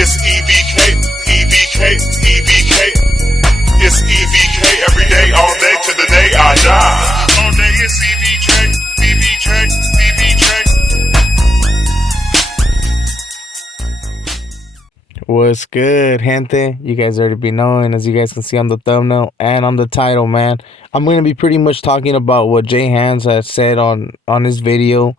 It's E.B.K, E.B.K, E.B.K. It's E.B.K every day, all day to the day I die. All day it's E.B.K, E.B.K, E.B.K. What's good, gente? You guys already be knowing, as you guys can see on the thumbnail and on the title, man. I'm gonna be pretty much talking about what Jay Hans had said on his video.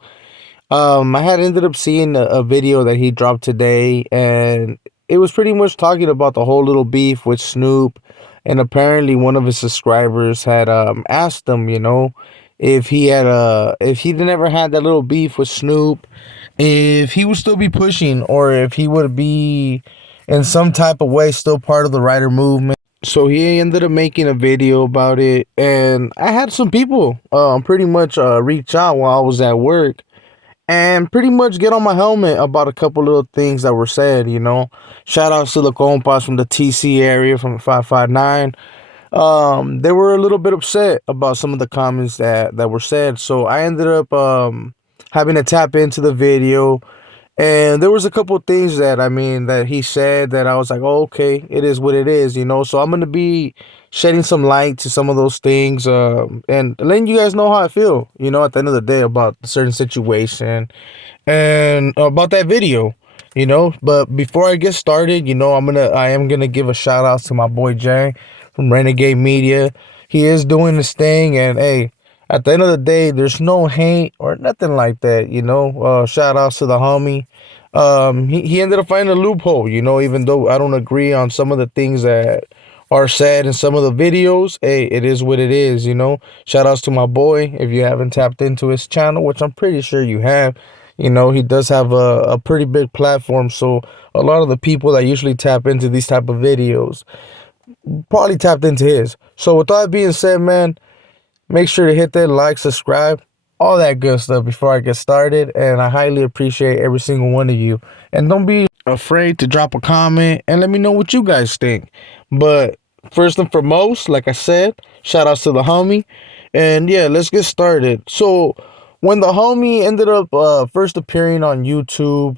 I had ended up seeing a video that he dropped today, and it was pretty much talking about the whole little beef with Snoop. And apparently, one of his subscribers had asked him, if he never had that little beef with Snoop, if he would still be pushing, or if he would be in some type of way still part of the writer movement. So he ended up making a video about it, and I had some people pretty much reach out while I was at work and pretty much get on my helmet about a couple little things that were said. Shout outs to the compas from the TC area from 559. They were a little bit upset about some of the comments that were said, so I ended up having to tap into the video, and there was a couple things that he said that I was like, oh, okay, it is what it is. So I'm gonna be shedding some light to some of those things, and letting you guys know how I feel, at the end of the day, about a certain situation and about that video. But before I get started, I am gonna give a shout out to my boy Jay from Renegade Media. He is doing this thing, and hey, at the end of the day, there's no hate or nothing like that. Shout outs to the homie. He ended up finding a loophole, even though I don't agree on some of the things that are said in some of the videos. Hey, it is what it is. Shout outs to my boy. If you haven't tapped into his channel, which I'm pretty sure you have, he does have a pretty big platform. So a lot of the people that usually tap into these type of videos probably tapped into his. So with that being said, man, make sure to hit that like, subscribe, all that good stuff before I get started. And I highly appreciate every single one of you. And don't be afraid to drop a comment and let me know what you guys think. But first and foremost, like I said, shout outs to the homie. And yeah, let's get started. So when the homie ended up first appearing on YouTube,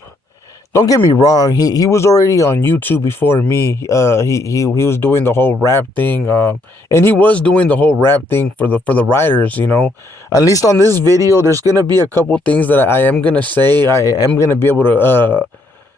don't get me wrong, he was already on YouTube before me. He was doing the whole rap thing, and he was doing the whole rap thing for the writers. At least on this video, there's gonna be a couple things that I am gonna say. I am gonna be able to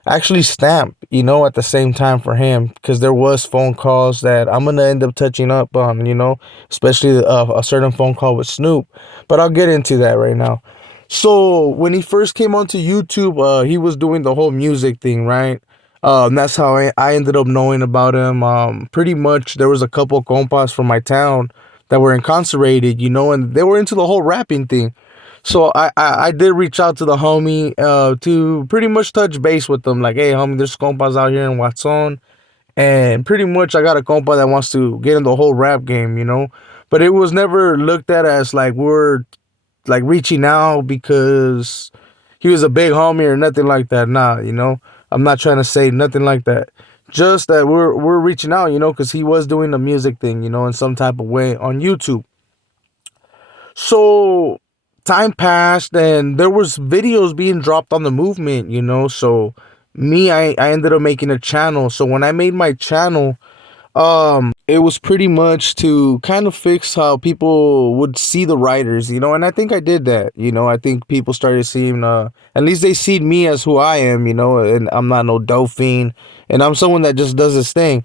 actually stamp, at the same time for him, because there was phone calls that I'm gonna end up touching up on, especially a certain phone call with Snoop. But I'll get into that right now. So when he first came onto YouTube, he was doing the whole music thing, right? That's how I ended up knowing about him. Pretty much there was a couple compas from my town that were incarcerated, and they were into the whole rapping thing. So I did reach out to the homie to pretty much touch base with them. Like, hey, homie, there's compas out here in Watson. And pretty much I got a compa that wants to get in the whole rap game. But it was never looked at as like we're like reaching out because he was a big homie or nothing like that. Nah, I'm not trying to say nothing like that. Just that we're reaching out, because he was doing the music thing, in some type of way on YouTube. So time passed and there was videos being dropped on the movement. So I ended up making a channel. So when I made my channel, it was pretty much to kind of fix how people would see the writers, and I think I did that. I think people started seeing, at least they see me as who I am, and I'm not no dolphin, and I'm someone that just does this thing.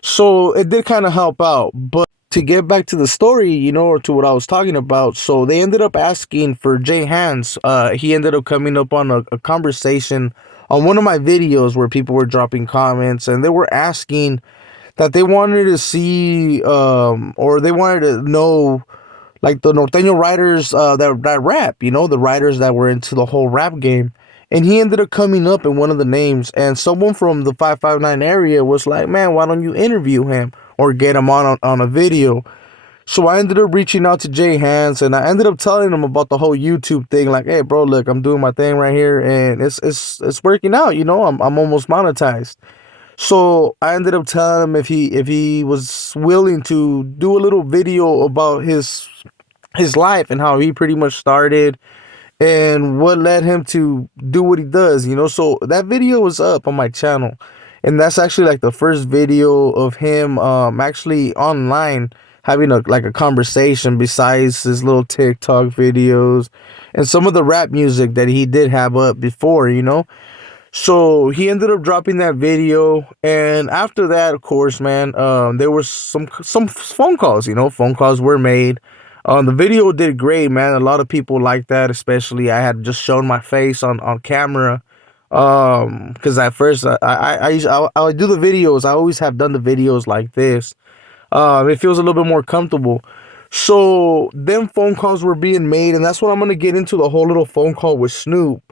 So it did kind of help out. But to get back to the story, or to what I was talking about, so they ended up asking for Jay Hans. He ended up coming up on a conversation on one of my videos where people were dropping comments, and they were asking that they wanted to see, or they wanted to know, like, the norteño writers that rap, the writers that were into the whole rap game. And he ended up coming up in one of the names, and someone from the 559 area was like, man, why don't you interview him or get him on a video? So I ended up reaching out to Jay Hans, and I ended up telling him about the whole YouTube thing. Like, hey, bro, look, I'm doing my thing right here, and it's working out. I'm almost monetized. So I ended up telling him if he was willing to do a little video about his life and how he pretty much started and what led him to do what he does. So that video was up on my channel, and that's actually like the first video of him actually online having a conversation besides his little TikTok videos and some of the rap music that he did have up before, you know. So he ended up dropping that video, and after that, of course, man, there was some phone calls. You know, phone calls were made. The video did great, man. A lot of people liked that, especially I had just shown my face on camera. Because at first I would do the videos. I always have done the videos like this. It feels a little bit more comfortable. So then phone calls were being made, and that's what I'm gonna get into the whole little phone call with Snoop.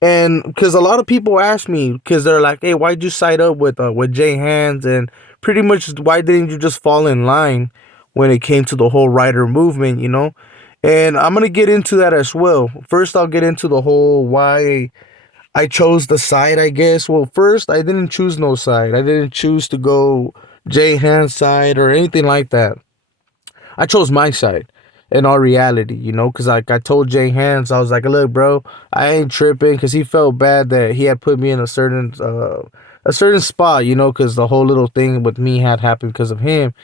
And because a lot of people ask me, because they're like, "Hey, why'd you side up with Jay Hands?" And pretty much, why didn't you just fall in line when it came to the whole writer movement, you know? And I'm gonna get into that as well. First, I'll get into the whole why I chose the side, I guess. Well, first, I didn't choose no side. I didn't choose to go Jay Hands side or anything like that. I chose my side in all reality, you know, because like I told Jay Hands, I was like, look, bro, I ain't tripping, because he felt bad that he had put me in a certain spot, you know, because the whole little thing with me had happened because of him.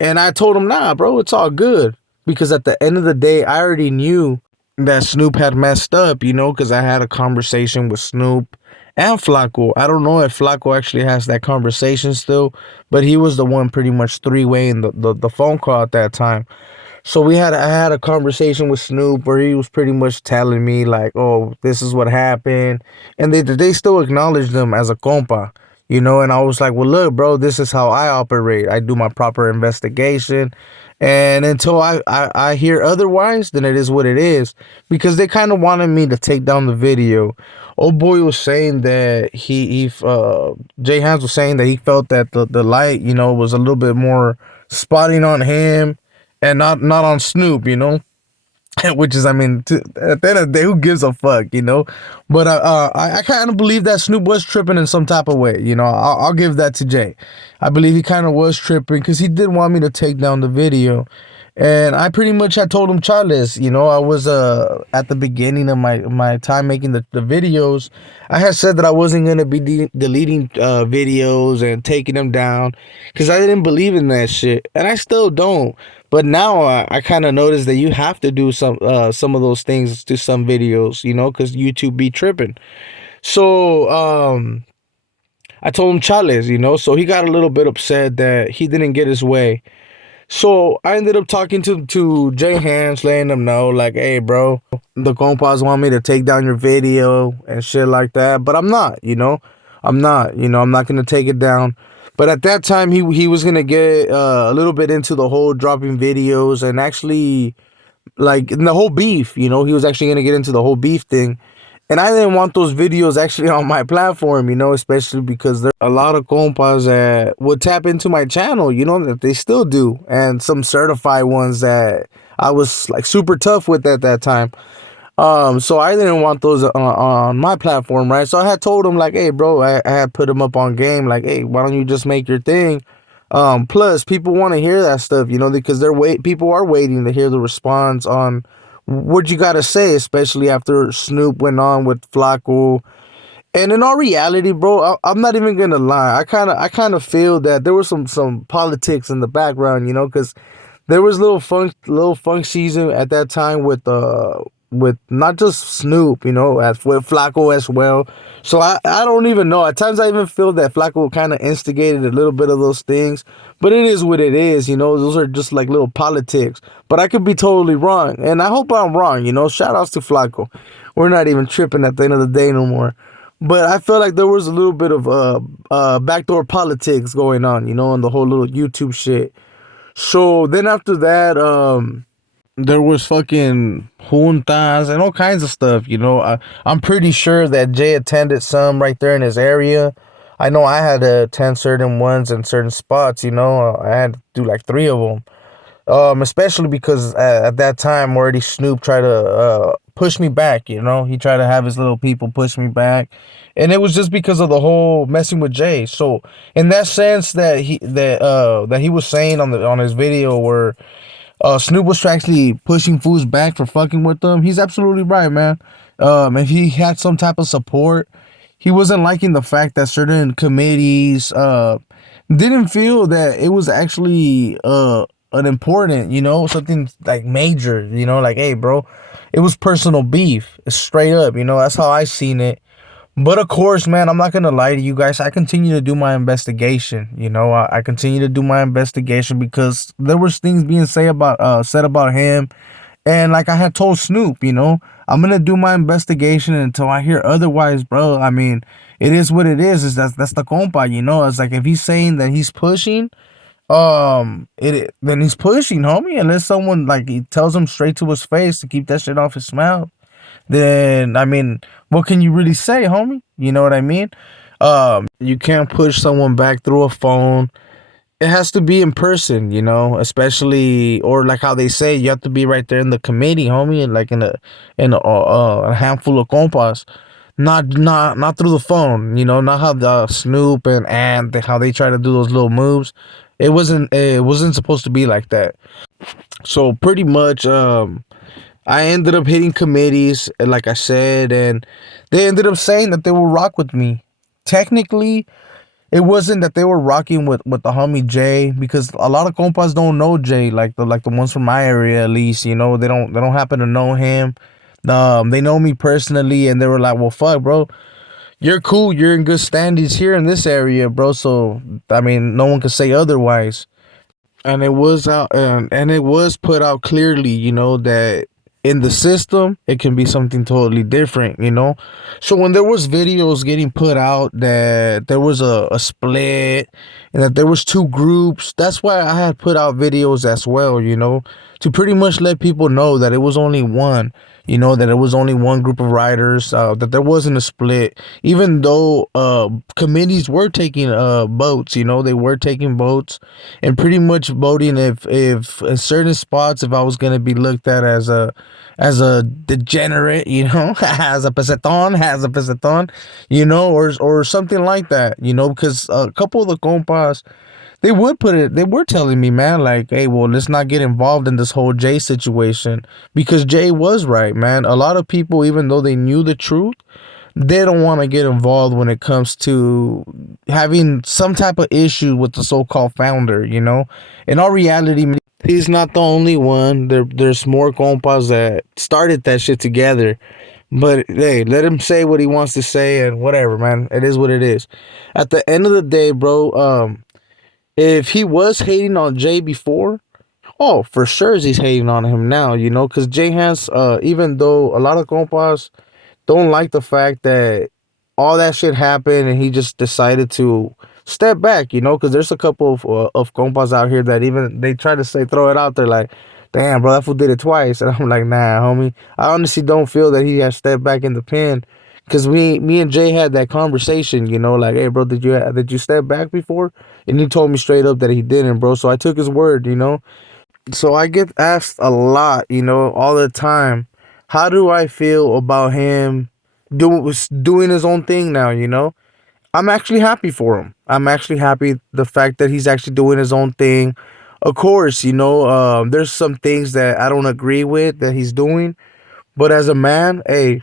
And I told him, nah, bro, it's all good. Because at the end of the day, I already knew that Snoop had messed up, you know, because I had a conversation with Snoop and Flacco. I don't know if Flacco actually has that conversation still, but he was the one pretty much three-way in the phone call at that time. So I had a conversation with Snoop where he was pretty much telling me like, oh, this is what happened, and they still acknowledged them as a compa, you know. And I was like, well, look, bro, this is how I operate. I do my proper investigation, and until I hear otherwise, then it is what it is. Because they kind of wanted me to take down the video. Old boy was saying that Jay Hans was saying that he felt that the light, you know, was a little bit more spotting on him and not on Snoop, you know. Which is, I mean, at the end of the day, who gives a fuck, you know? But I kind of believe that Snoop was tripping in some type of way, you know. I'll give that to Jay. I believe he kind of was tripping because he did want me to take down the video. And I pretty much had told him, Charles, you know, I was at the beginning of my time making the videos, I had said that I wasn't going to be deleting videos and taking them down because I didn't believe in that shit. And I still don't. But now I kind of noticed that you have to do some of those things to some videos, you know, because YouTube be tripping. So I told him Charles, you know, so he got a little bit upset that he didn't get his way. So I ended up talking to Jay Hands, letting him know, like, hey, bro, the compas want me to take down your video and shit like that, but I'm not, you know, I'm not gonna take it down. But at that time, he was gonna get a little bit into the whole dropping videos and actually like in the whole beef, you know, he was actually gonna get into the whole beef thing. And I didn't want those videos actually on my platform, you know, especially because there are a lot of compas that would tap into my channel, you know, that they still do. And some certified ones that I was like super tough with at that time. So I didn't want those on my platform, right? So I had told him like, hey, bro, I had put him up on game, like, hey, why don't you just make your thing? Plus, people want to hear that stuff, you know, because people are waiting to hear the response on what you gotta say, especially after Snoop went on with Flacco. And in all reality, bro, I'm not even gonna lie. I kind of feel that there was some politics in the background, you know, because there was little funk season at that time with not just Snoop, you know, with Flacco as well. So I don't even know. At times I even feel that Flacco kind of instigated a little bit of those things, but it is what it is, you know. Those are just like little politics. But I could be totally wrong, and I hope I'm wrong, you know. Shout outs to Flacco. We're not even tripping at the end of the day no more. But I feel like there was a little bit of backdoor politics going on, you know, in the whole little YouTube shit. So then after that, there was fucking juntas and all kinds of stuff. You know, I'm pretty sure that Jay attended some right there in his area. I know I had to attend certain ones in certain spots. You know, I had to do like three of them. Especially because at that time already Snoop tried to push me back. You know, he tried to have his little people push me back, and it was just because of the whole messing with Jay. So in that sense that he was saying on his video where Snoop was actually pushing fools back for fucking with them, he's absolutely right, man. If he had some type of support, he wasn't liking the fact that certain committees didn't feel that it was actually an important, something like major, like, hey, bro, it was personal beef, straight up, that's how I seen it. But of course, man, I'm not gonna lie to you guys. I continue to do my investigation. I continue to do my investigation because there was things being said about him, and like I had told Snoop, I'm gonna do my investigation until I hear otherwise, bro. I mean, it is what it is. Is that's the compa, It's like if he's saying that he's pushing, then he's pushing, homie. Unless someone like he tells him straight to his face to keep that shit off his mouth, then I mean, what can you really say, homie? You know what I mean? You can't push someone back through a phone. It has to be in person, especially, or like how they say, you have to be right there in the committee, homie, and like in a handful of compas, not through the phone, not how the Snoop and how they try to do those little moves. It wasn't supposed to be like that. So pretty much, I ended up hitting committees, like I said, and they ended up saying that they will rock with me. Technically, it wasn't that they were rocking with the homie Jay, because a lot of compas don't know Jay, like the ones from my area at least. They don't happen to know him. They know me personally, and they were like, "Well, fuck, bro, you're cool. You're in good standings here in this area, bro. So I mean, no one could say otherwise." And it was out, and it was put out clearly, that in the system it can be something totally different, so when there was videos getting put out that there was a split and that there was two groups, that's why I had put out videos as well, to pretty much let people know that it was only one, that it was only one group of riders, that there wasn't a split, even though committees were taking votes, they were taking votes and pretty much voting if in certain spots, if I was going to be looked at as a degenerate, as a peseton, or something like that, because a couple of the compas, they were telling me, man, like, hey, well, let's not get involved in this whole Jay situation, because Jay was right, man. A lot of people, even though they knew the truth, they don't want to get involved when it comes to having some type of issue with the so-called founder, In all reality, he's not the only one. There's more compas that started that shit together. But hey, let him say what he wants to say and whatever, man. It is what it is. At the end of the day, bro, if he was hating on Jay before, oh, for sure he's hating on him now, because Jay has, even though a lot of compas don't like the fact that all that shit happened and he just decided to step back, because there's a couple of compas out here that even they try to say, throw it out there like, damn, bro, that fool did it twice. And I'm like, nah, homie. I honestly don't feel that he has stepped back in the pen, because me and Jay had that conversation, like, hey, bro, did you step back before? And he told me straight up that he didn't, bro. So I took his word. So I get asked a lot, all the time, how do I feel about him doing his own thing now, I'm actually happy for him. I'm actually happy the fact that he's actually doing his own thing. Of course, there's some things that I don't agree with that he's doing, but as a man, hey,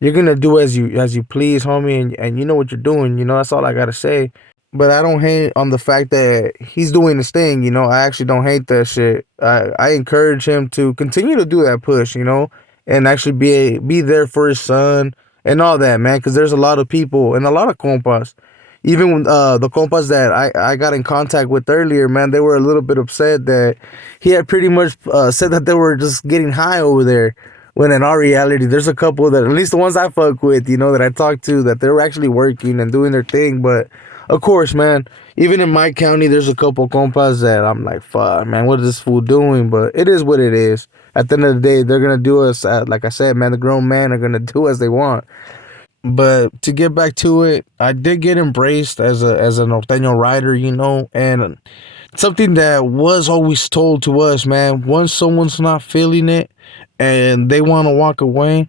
you're gonna do as you please, homie, and you know what you're doing. That's all I gotta say. But I don't hate on the fact that he's doing his thing. I actually don't hate that shit. I encourage him to continue to do that push, and actually be there for his son and all that, man. Because there's a lot of people and a lot of compas. Even when, the compas that I got in contact with earlier, man, they were a little bit upset that he had pretty much said that they were just getting high over there. When in our reality, there's a couple that, at least the ones I fuck with, that I talked to, that they were actually working and doing their thing. But of course, man, even in my county, there's a couple compas that I'm like, fuck, man, what is this fool doing? But it is what it is. At the end of the day, they're gonna do us, like I said, man, the grown men are gonna do as they want. But to get back to it, I did get embraced as a norteño rider, and something that was always told to us, man. Once someone's not feeling it and they want to walk away,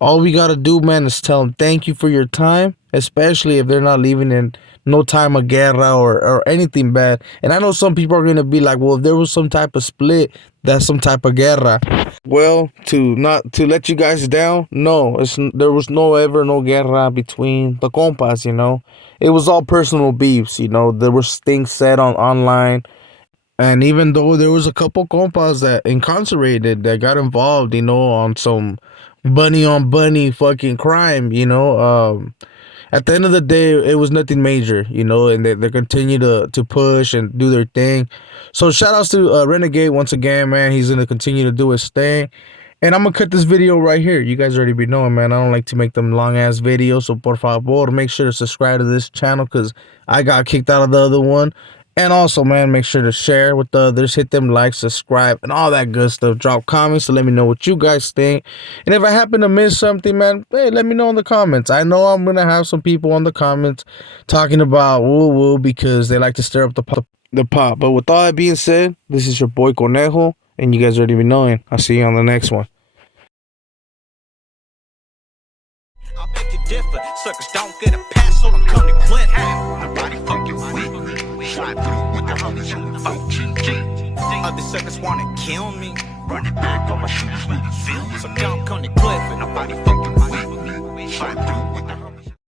All we gotta do, man, is tell them thank you for your time, especially if they're not leaving in no time of guerra or anything bad. And I know some people are gonna be like, well, if there was some type of split, that's some type of guerra. Well, to not to let you guys down, no, there was no guerra between the compas. It was all personal beefs. There was things said on online. And even though there was a couple compas that incarcerated that got involved, on some bunny on bunny fucking crime, at the end of the day, it was nothing major, and they continue to push and do their thing. So shout outs to Renegade once again, man. He's gonna continue to do his thing. And I'm gonna cut this video right here. You guys already be knowing, man. I don't like to make them long ass videos. So por favor, make sure to subscribe to this channel because I got kicked out of the other one. And also, man, make sure to share with the others. Hit them likes, subscribe, and all that good stuff. Drop comments to let me know what you guys think. And if I happen to miss something, man, hey, let me know in the comments. I know I'm gonna have some people on the comments talking about woo woo because they like to stir up the pot. But with all that being said, this is your boy Conejo. And you guys already be knowing. I'll see you on the next one. I beg to differ. Suckers don't get a pass, so don't come to Clinton. Nobody fucking with me. Slide through with the homies on the 14G. Other suckers wanna kill me. Run it back on my shoes, feel me. So